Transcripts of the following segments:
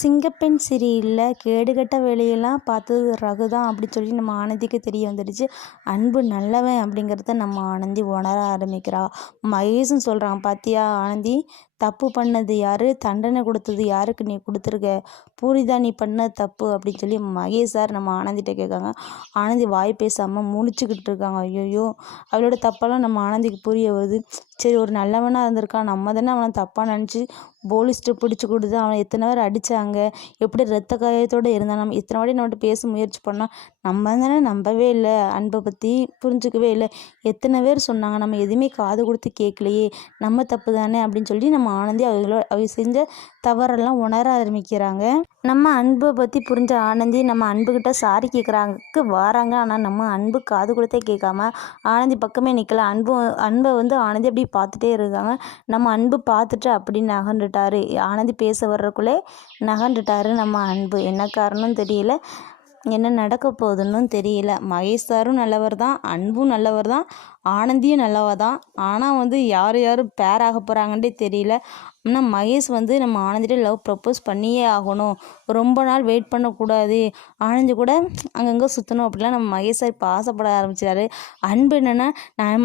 சிங்கப்பெண் சீரியலில் கேடுகெட்ட வேலையெல்லாம் பார்த்தது ரகு தான் அப்படின்னு சொல்லி நம்ம ஆனந்திக்கு தெரிய வந்துடுச்சு. அன்பு நல்லவன் அப்படிங்கிறத நம்ம ஆனந்தி உணர ஆரம்பிக்கிறா. மகேஷும் சொல்கிறான், பாத்தியா ஆனந்தி, தப்பு பண்ணது யாரு, தண்டனை கொடுத்தது யாருக்கு நீ கொடுத்துருக்க, பூரிதா நீ பண்ண தப்பு அப்படின்னு சொல்லி மகேஷ் சார் நம்ம ஆனந்திட்ட கேட்காங்க. ஆனந்தி வாய் பேசாமல் முழிச்சுக்கிட்டு இருக்காங்க. ஐயோயோ, அவளோட தப்பெல்லாம் நம்ம ஆனந்திக்கு புரிய வருது. சரி, ஒரு நல்லவனாக இருந்திருக்கான், நம்ம தானே அவனை தப்பாக நினச்சி போலீஸ்ட்டு பிடிச்சி கொடுத்து அவனை எத்தனை பேர் அடித்தாங்க, எப்படி ரத்த காயத்தோடு இருந்தான், நம்ம இத்தனை வாட்டி நம்மகிட்ட பேச முயற்சி பண்ணால் நம்ம தானே நம்பவே இல்லை, அன்பை பற்றி புரிஞ்சுக்கவே இல்லை, எத்தனை பேர் சொன்னாங்க, நம்ம எதுவுமே காது கொடுத்து கேட்கலையே, நம்ம தப்பு தானே அப்படின்னு சொல்லி நம்ம ஆனந்தி அவங்க செஞ்ச தவறெல்லாம் உணர ஆரம்பிக்கிறாங்க. நம்ம அன்பை பற்றி புரிஞ்ச ஆனந்தி நம்ம அன்புக்கிட்ட சாரி கேட்குறாங்க வராங்க. ஆனால் நம்ம அன்பு காது கொடுத்தே கேட்காம ஆனந்தி பக்கமே நிற்கல. அன்பை ஆனந்தி அப்படி பார்த்துட்டே இருக்காங்க. நம்ம அன்பு பார்த்துட்டு அப்படி நகண்டுட்டாரு. ஆனந்தி பேச வர்றக்குள்ளே நகண்டுட்டாரு நம்ம அன்பு. என்ன காரணம் தெரியல, என்ன நடக்க போகுதுன்னு தெரியல. மகேஷ் சாரும் நல்லவர் தான், அன்பும் நல்லவர் தான், ஆனந்தியும் நல்லவ தான். ஆனால் யார் யார் பேர் ஆக போகிறாங்கன்னே தெரியல. ஆனால் மகேஷ் நம்ம ஆனந்திட்ட லவ் ப்ரப்போஸ் பண்ணியே ஆகணும், ரொம்ப நாள் வெயிட் பண்ணக்கூடாது, ஆனந்தி கூட அங்கங்கே சுற்றணும் அப்படிலாம் நம்ம மகேஷ் சார் இப்போ ஆசைப்பட ஆரம்பிச்சிட்டாரு. அன்பு என்னென்னா,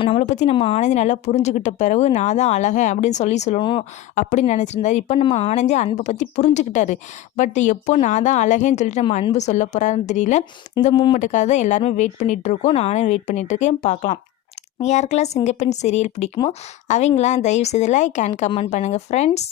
நம்மளை பற்றி நம்ம ஆனந்தி நல்லா புரிஞ்சுக்கிட்ட பிறகு நான் தான் அழகன் அப்படின்னு சொல்லணும் அப்படின்னு நினச்சிருந்தாரு. இப்போ நம்ம ஆனந்தி அன்பை பற்றி புரிஞ்சுக்கிட்டாரு. பட் எப்போ நான் தான் அழகேன்னு சொல்லிட்டு நம்ம அன்பு சொல்ல போகிறாருன்னு தெரியல. இந்த மூமெண்ட்டுக்காக தான் எல்லாருமே வெயிட் பண்ணிகிட்ருக்கோம். நானும் வெயிட் பண்ணிகிட்ருக்கேன். பார்க்கலாம். யாருக்கெல்லாம் சிங்கப்பெண் சீரியல் பிடிக்குமோ அவங்களாம் தயவு செய்து லைக் அண்ட் கமெண்ட் பண்ணுங்கள் ஃப்ரெண்ட்ஸ்.